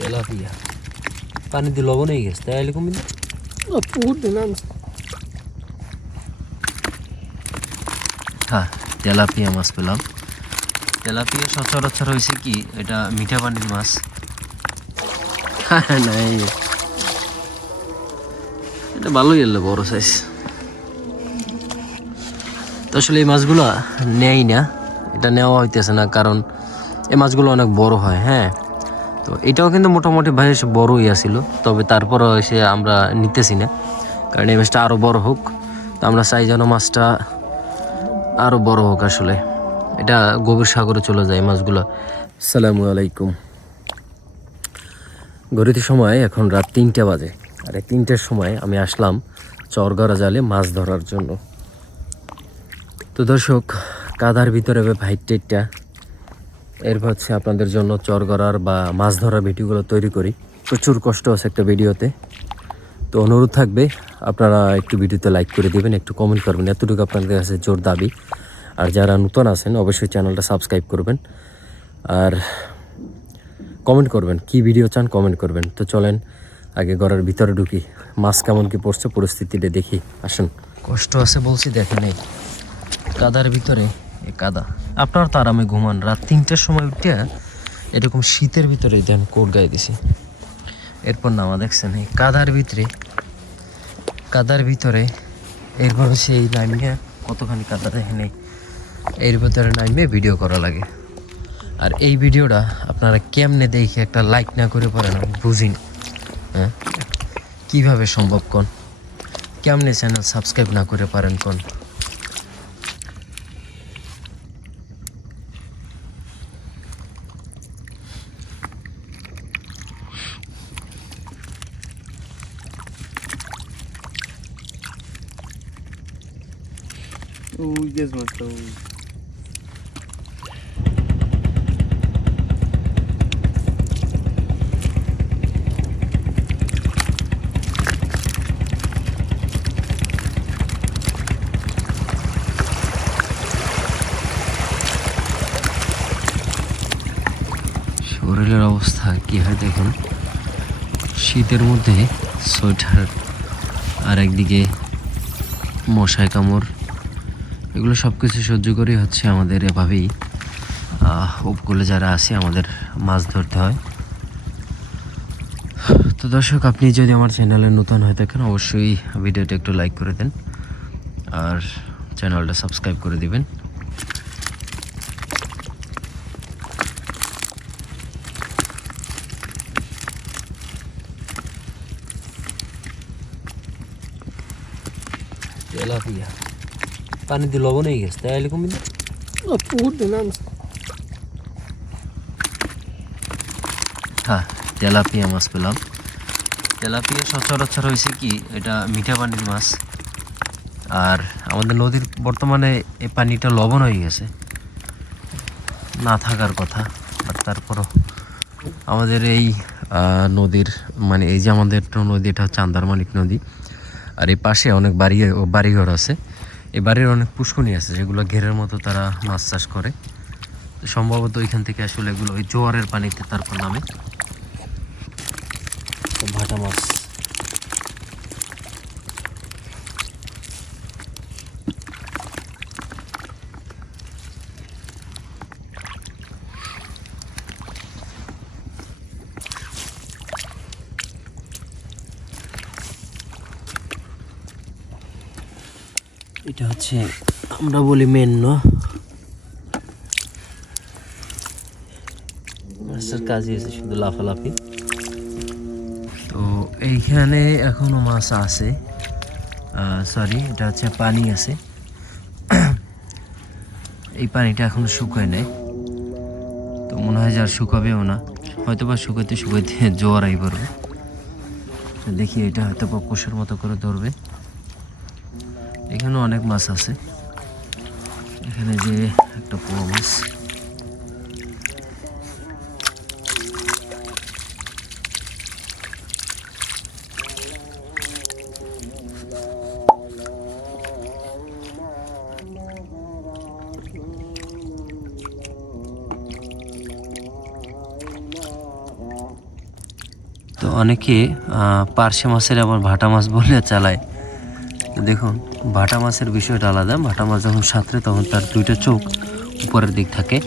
Tilapia পানিতে লবণ হয়ে গেছে তাই এরকম পুকুর দিলাম। হ্যাঁ, তেলাপিয়া মাছ পেলাম। তেলাপিয়া সচরাচর হয়েছে কি, এটা মিঠা পানির মাছ। নাই, এটা ভালোই এলো, বড় সাইজ। তো আসলে এই মাছগুলো নেই না, এটা নেওয়া হইতেছে না, কারণ এই মাছগুলো অনেক বড় হয়। হ্যাঁ, তো এটাও কিন্তু মোটামুটি ভাই বড়ই আসিল, তবে তারপরও এসে আমরা নিতেছি না, কারণ এই মাছটা আরও বড় হোক। তো আমরা চাই যেন মাছটা আরও বড় হোক। আসলে এটা গভীর সাগরে চলে যায় মাছগুলো। আসসালামু আলাইকুম। ঘড়িতে সময় এখন রাত 3টা বাজে, আর এই 3টার সময় আমি আসলাম চরগড়া জালে মাছ ধরার জন্য। তো দর্শক, কাদার ভিতরে ভাইট টেটটা এরপর হচ্ছে আপনাদের জন্য চরগড়ার বা মাছ ধরার ভিডিওগুলো তৈরি করি। প্রচুর কষ্ট আছে একটা ভিডিওতে, তো অনুরোধ থাকবে আপনারা একটু ভিডিওতে লাইক করে দেবেন, একটু কমেন্ট করবেন, এতটুকু আপনাদের কাছে জোর দাবি। আর যারা নতুন আছেন অবশ্যই চ্যানেলটা সাবস্ক্রাইব করবেন, আর কমেন্ট করবেন কি ভিডিও চান, কমেন্ট করবেন। তো চলেন আগে ঘরের ভিতরে ঢুকি, মাছ কেমন কি পড়ছে পরিস্থিতিটা দেখি। আসুন। কষ্ট আছে বলছি, দেখেন এই কাদার ভিতরে, এই কাদা। আপনারা তো আরামে ঘুমান, রাত 3টার সময় উঠে এরকম শীতের ভিতরে দেন কোট গায়ে দিছি। এরপর নামা দেখছেন এই কাদার ভিতরে এরপর হচ্ছে এই নামিয়ে কতখানি কাদা দেখেন, এর ভিতরে নামিয়ে ভিডিও করা লাগে। আর এই ভিডিওটা আপনারা কেমনে দেখে একটা লাইক না করে পারেন আমি বুঝি না। হ্যাঁ, কীভাবে সম্ভব কোন, কেমনে চ্যানেল সাবস্ক্রাইব না করে পারেন কোন। ওই গেছ মাছটা ওই। শরীরের অবস্থা কী হয় দেখুন, শীতের মধ্যে সোয়েটার, আর একদিকে মশায় কামড়, এগুলো সব কিছু সহ্য করেই হচ্ছে আমাদের এভাবেই উপকূলে যারা আছে আমাদের মাছ ধরতে হয়। তো দর্শক, আপনি যদি আমার চ্যানেলে নতুন হয়ে থাকেন অবশ্যই ভিডিওটা একটু লাইক করে দেন আর চ্যানেলটা সাবস্ক্রাইব করে দিবেন। তেলাপিয়া পানিতে লবণ হয়ে গেছে তাই এরকম পুকুর দিলাম। হ্যাঁ, তেলাপিয়া মাছ পেলাম। তেলাপিয়া সচরাচর হয়েছে কি, এটা মিঠা পানির মাছ। আর আমাদের নদীর বর্তমানে এই পানিটা লবণ হয়ে গেছে, না থাকার কথা, বাট তারপরও আমাদের এই নদীর মানে এই যে আমাদের নদী, এটা হচ্ছে আন্দারমানিক নদী, আর এই পাশে অনেক বাড়িঘর আছে। এই বাড়ির অনেক পুষ্করণী আছে যেগুলো ঘেরের মতো তারা মাছ চাষ করে। সম্ভবত ওইখান থেকে আসলে এগুলো ওই জোয়ারের পানিতে তারপর নামে। ভাটা মাছ, এটা হচ্ছে আমরা বলি মেন মাছের কাজই আছে শুধু লাফালাফি। তো এইখানে এখনো মাছ আছে, সরি এটা হচ্ছে পানি আছে, এই পানিটা এখনো শুকায় নাই। তো মনে হয় যে আর শুকাবেও না, হয়তো বা শুকাইতে জোয়ার আই পড়বে। দেখি এটা হয়তো বা পোষের মতো করে ধরবে। এখানে অনেক মাছ আছে, এখানে যে একটা বড় মাছ, তো অনেকে পার্শে মাছের আবার ভাটা মাছ বলে চালায়। তো দেখুন ভাটা মাছের বিষয়টা আলাদা। ভাটা মাছ যখন সাঁতরে তখন তার দুইটা চোখ উপরের দিক থাকে,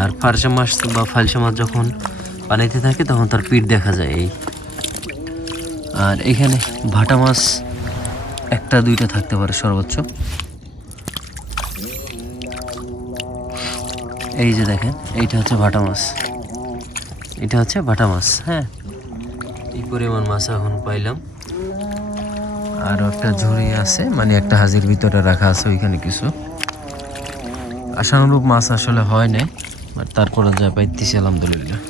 আর পার্শে মাছ বা ফালসে মাছ যখন পানিতে থাকে তখন তার পিঠ দেখা যায় এই। আর এখানে ভাটা মাছ একটা দুইটা থাকতে পারে সর্বোচ্চ। এই যে দেখেন এইটা হচ্ছে ভাটা মাছ, এটা হচ্ছে ভাটা মাছ। হ্যাঁ, এই পরিমাণ মাছ এখন পাইলাম। আর একটা ঝুড়ি আছে, মানে একটা হাজির ভিতরে রাখা আছে ওইখানে কিছু। আশানুরূপ মাছ আসলে হয় নাই, বাট তারপরে যা পাইতেছি আলহামদুলিল্লাহ।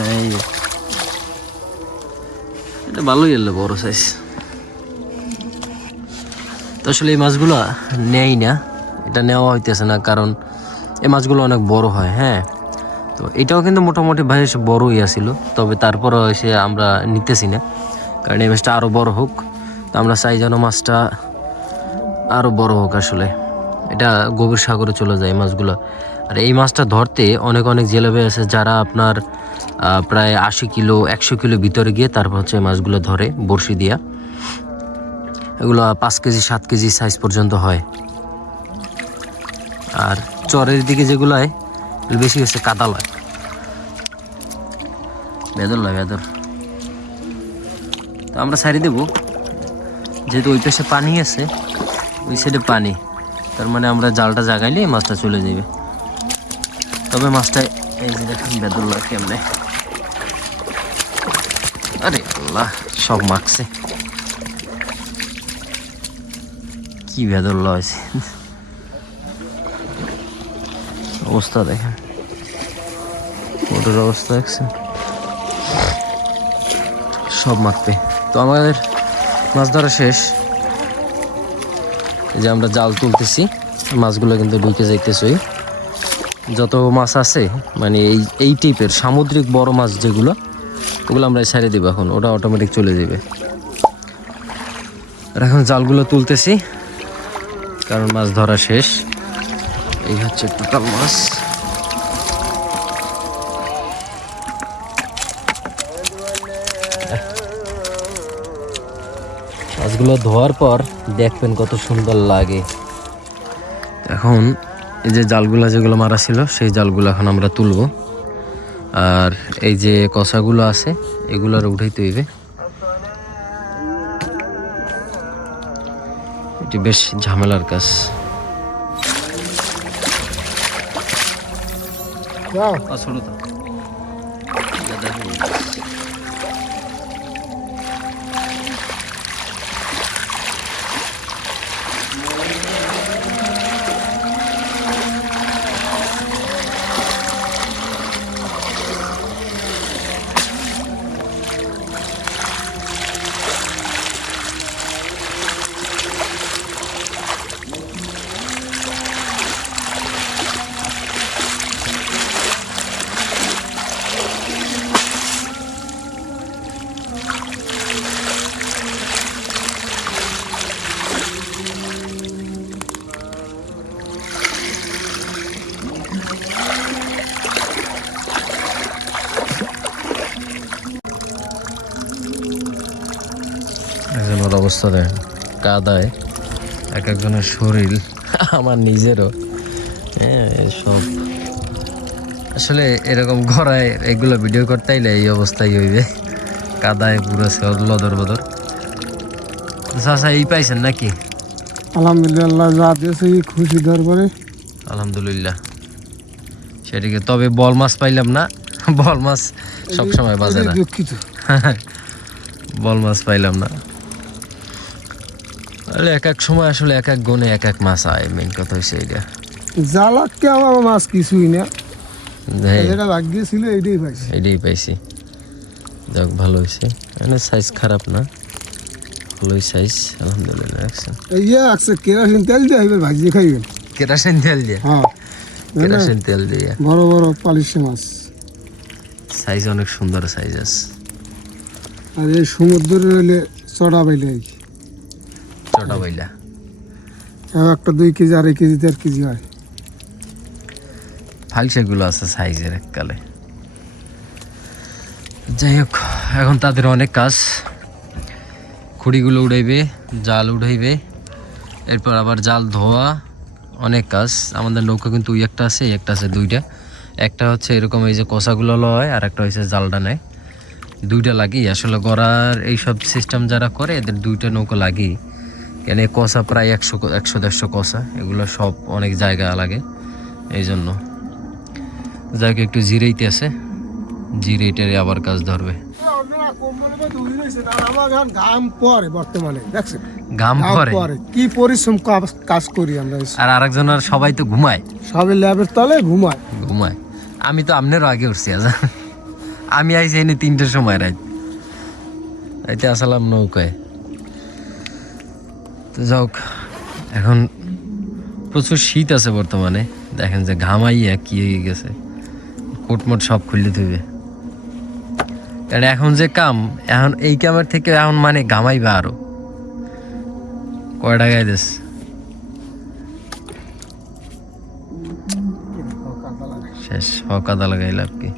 নাই, এটা ভালোই এলো, বড় সাইজ। তো আসলে এই মাছগুলো নেই না, এটা নেওয়া হইতেছে না, কারণ এই মাছগুলো অনেক বড় হয়। হ্যাঁ, তো এটাও কিন্তু মোটামুটি ভাই বড়ই আসিল, তবে তারপরও এসে আমরা নিতেছি না, কারণ এই মাছটা আরও বড় হোক। তো আমরা চাই যেন মাছটা আরও বড় হোক। আসলে এটা গভীর সাগরে চলে যায় এই মাছগুলো। আর এই মাছটা ধরতে অনেক অনেক জেলেবে আছে, যারা আপনার প্রায় 80 কিলো 100 কিলো ভিতরে গিয়ে তারপর হচ্ছে এই মাছগুলো ধরে বড়শি দিয়া। এগুলো 5 কেজি 7 কেজি সাইজ পর্যন্ত হয়। আর চরের দিকে যেগুলো হয় বেশি হচ্ছে কাদা লয়, বেদর লয়, বেদর। তো আমরা সারি দেবো, যেহেতু ওই পাশে পানি আছে, ওই সাইডে পানি, তার মানে আমরা জালটা জাগাইলে মাছটা চলে যাবে। তবে মাছটা এই যে দেখেন বেদর লয় কেমনে। আরে আল্লাহ, সব মাখছে, কি বেদর লয়েছে। অবস্থা দেখেন, ওটার অবস্থা দেখছেন, সব মাখতে। তো আমাদের মাছ ধরা শেষ। এই যে আমরা জাল তুলতেছি, মাছগুলো কিন্তু ঢুকে যাইতেছে। যত মাছ আছে মানে এই টাইপের সামুদ্রিক বড় মাছ যেগুলো, ওগুলো আমরা ছেড়ে দেবো এখন, ওটা অটোমেটিক চলে যাবে। আর এখন জালগুলো তুলতেছি, কারণ মাছ ধরা শেষ। এই হচ্ছে টোটাল মাছ। মাছগুলো ধোয়ার পর দেখবেন কত সুন্দর লাগে। এখন এই যে জালগুলা যেগুলো মারা ছিল, সেই জালগুলো এখন আমরা তুলবো। আর এই যে কষাগুলো আছে এগুলোর উঠাইতে হইবে, এটি বেশ ঝামেলার কাজ। রাস্তার অবস্থা দেখেন, কাদায় এক একজনের শরীর, আমার নিজেরও। হ্যাঁ, সব আসলে এরকম ঘোরায় এগুলো ভিডিও করতে আইলে এই অবস্থাই হইবে, কাদায় পুরো লদর বদর। চাচা এই পাইছেন নাকি? আলহামদুলিল্লাহ, যা দিয়েছে খুশি দরবারে। আলহামদুলিল্লাহ। সেদিকে তবে বল মাছ পাইলাম না, বল মাছ সবসময় বাজে না, দুঃখিত। বল মাছ পাইলাম না। আরে এক এক সময় আসলে এক এক গুণে এক এক মাছ আয়, মেন কথা হয়েছে এইটা। জালাককে আমার মাছ কিছুই না, হ্যাঁ, যেটা ভাগ্য ছিল এইটাই পাইছি। এইটাই পাইছি, যাক ভালো হয়েছে। মানে সাইজ খারাপ না, ভালোই সাইজ, আলহামদুলিল্লাহ। রাখছেন ইয়ে আছে, কেরাসিন তেল দিয়ে হইবে, ভাজি খাইবেন। কেরাসিন তেল দিয়ে? হ্যাঁ, কেরাসিন তেল দিয়ে বড় বড় পালিশে মাছ। সাইজ অনেক সুন্দর সাইজ আছে। আর এই সমুদ্রের হইলে চড়া পাইলে ছোটা বইলা একটা 2 কেজি, 2.5 কেজি, 1.5 কেজি হয়। ফালসেগুলো আছে সাইজের এককালে। যাই হোক, এখন তাদের অনেক কাজ, খুঁড়িগুলো উড়াইবে, জাল উঠাইবে, এরপর আবার জাল ধোয়া, অনেক কাজ। আমাদের নৌকা কিন্তু ওই একটা আছে, এই একটা আছে, দুইটা। একটা হচ্ছে এরকম এই যে কষাগুলো লয়, আর একটা হচ্ছে জালটা নেয়, দুইটা লাগি। আসলে গড়ার এইসব সিস্টেম যারা করে এদের দুইটা নৌকা লাগি, কেন কষা প্রায় 100-150 কষা, এগুলো সব অনেক জায়গা লাগে, এই জন্য যাকে একটু জিরেইতে আছে, জিরেইটারে আবার কাজ ধরবে। ঘাম পরে বর্তমানে দেখছেন, ঘাম পরে কি পরিশ্রম কাজ করি আমরা। আর আরেকজনের সবাই তো ঘুমায়, সবাই ল্যাবের তলে ঘুমায়। আমি তো আপনারও আগে উঠছি আজ, আমি আইছি এনে 3টের সময় রাত, রাইতে আসলাম নৌকায়। তো যাক, এখন প্রচুর শীত আছে বর্তমানে, দেখেন যে ঘামাইয়া কি হয়ে গেছে, কোটমোট সব খুললে দেবে। কারণ এখন যে কাম, এখন এই কামের থেকে এখন মানে ঘামাইবে আরো। কয়টা গাইতেছ? শেষ, কাদা লাগাই লাভ কি?